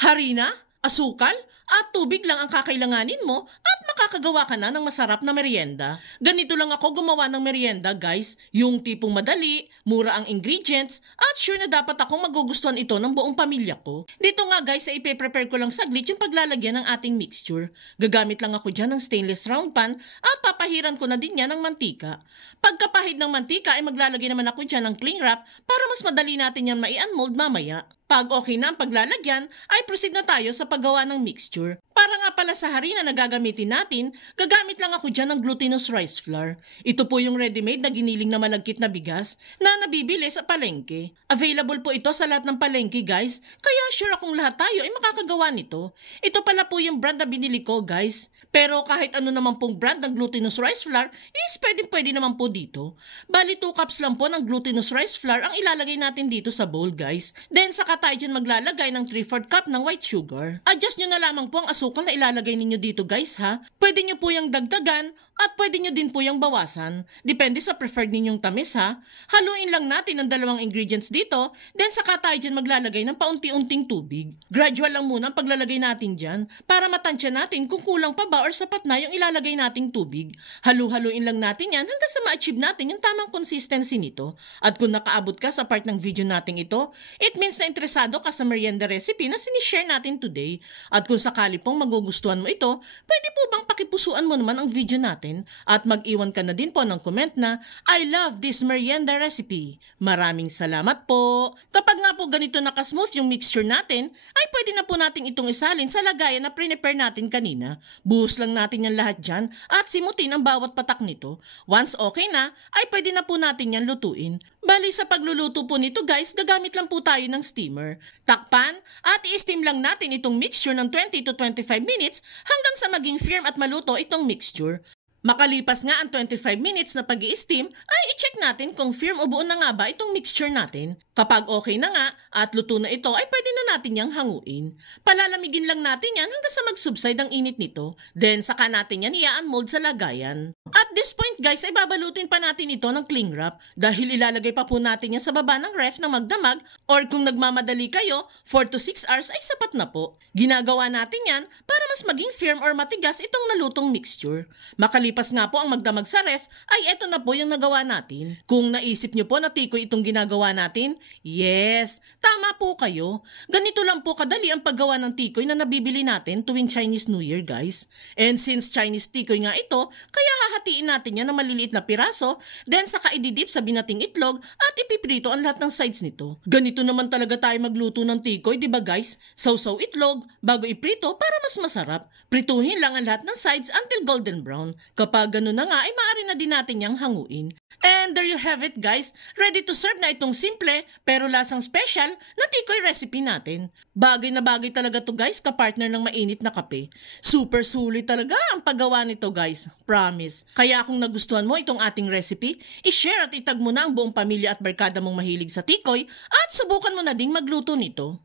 Harina, asukal, at tubig lang ang kakailanganin mo at makakagawa ka na ng masarap na merienda. Ganito lang ako gumawa ng merienda, guys. Yung tipong madali, mura ang ingredients, at sure na dapat akong magugustuhan ito ng buong pamilya ko. Dito nga guys, ay ipe-prepare ko lang saglit yung paglalagyan ng ating mixture. Gagamit lang ako dyan ng stainless round pan at papahiran ko na din yan ng mantika. Pagkapahid ng mantika ay maglalagay naman ako dyan ng cling wrap para mas madali natin yan mai-unmold mamaya. Pag okay na ang paglalagyan, ay proceed na tayo sa paggawa ng mixture. Para nga pala sa harina na gagamitin natin, gagamit lang ako dyan ng glutinous rice flour. Ito po yung ready-made na giniling na malagkit na bigas na nabibili sa palengke. Available po ito sa lahat ng palengke, guys, kaya sure akong lahat tayo ay makakagawa nito. Ito pala po yung brand na binili ko, guys. Pero kahit ano naman pong brand ng glutinous rice flour, is pwede naman po dito. Bali 2 cups lang po ng glutinous rice flour ang ilalagay natin dito sa bowl, guys. Then saka tayo dyan maglalagay ng 3/4 cup ng white sugar. Adjust nyo na lamang po ang asukal na ilalagay ninyo dito, guys, ha. Pwede nyo po yung dagdagan at pwede nyo din po yung bawasan. Depende sa preferred ninyong tamis, ha. Haluin lang natin ang dalawang ingredients dito, then saka tayo dyan maglalagay ng paunti-unting tubig. Gradual lang muna ang paglalagay natin dyan para matansya natin kung kulang pa ba or sapat na yung ilalagay nating tubig. Halu-haluin lang natin yan hanggang sa ma-achieve natin yung tamang consistency nito. At kung nakaabot ka sa part ng video nating ito, it means na interesado ka sa merienda recipe na sinishare natin today. At kung sakali pong magugustuhan mo ito, pwede po bang pakipusuan mo naman ang video natin at mag-iwan ka na din po ng comment na I love this merienda recipe. Maraming salamat po. Kapag nga po ganito nakasmooth yung mixture natin, ay pwede na po natin itong isalin sa lagayan na prepare natin kanina. Buhos lang natin yan lahat dyan at simutin ang bawat patak nito. Once okay na, ay pwede na po natin yan lutuin. Bali sa pagluluto po nito guys, gagamit lang po tayo ng steamer. Takpan at i-steam lang natin itong mixture ng 20 to 25 minutes hanggang sa maging firm at maluto itong mixture. Makalipas nga ang 25 minutes na pag-i-steam, ay i-check natin kung firm o buo na nga ba itong mixture natin. Kapag okay na nga at luto na ito, ay pwede na natin yang hanguin. Palalamigin lang natin yan hanggang sa mag-subside ang init nito. Then saka natin yan i-unmold sa lagayan. At this point guys, ay babalutin pa natin ito ng cling wrap dahil ilalagay pa po natin yan sa baba ng ref na magdamag or kung nagmamadali kayo, 4 to 6 hours ay sapat na po. Ginagawa natin yan para mas maging firm or matigas itong nalutong mixture. Makalipas nga po ang magdamag sa ref, ay eto na po yung nagawa natin. Kung naisip nyo po na tikoy itong ginagawa natin, yes, tama po kayo. Ganito lang po kadali ang paggawa ng tikoy na nabibili natin tuwing Chinese New Year guys. And since Chinese tikoy nga ito, kaya hahatiin natin yan na maliliit na piraso, then saka ididip sa binating itlog at ipiprito ang lahat ng sides nito. Ganito naman talaga tayo magluto ng tikoy, di ba guys? Sausaw itlog, bago iprito para mas masarap. Prituhin lang ang lahat ng sides until golden brown. Kapag gano'n na nga, ay maaari na din natin yang hanguin. And there you have it guys, ready to serve na itong simple pero lasang special na tikoy recipe natin. Bagay na bagay talaga to guys kapartner ng mainit na kape. Super sulit talaga ang paggawa nito guys, promise. Kaya kung nagustuhan mo itong ating recipe, i-share at itag mo na ang buong pamilya at barkada mong mahilig sa tikoy at subukan mo na ding magluto nito.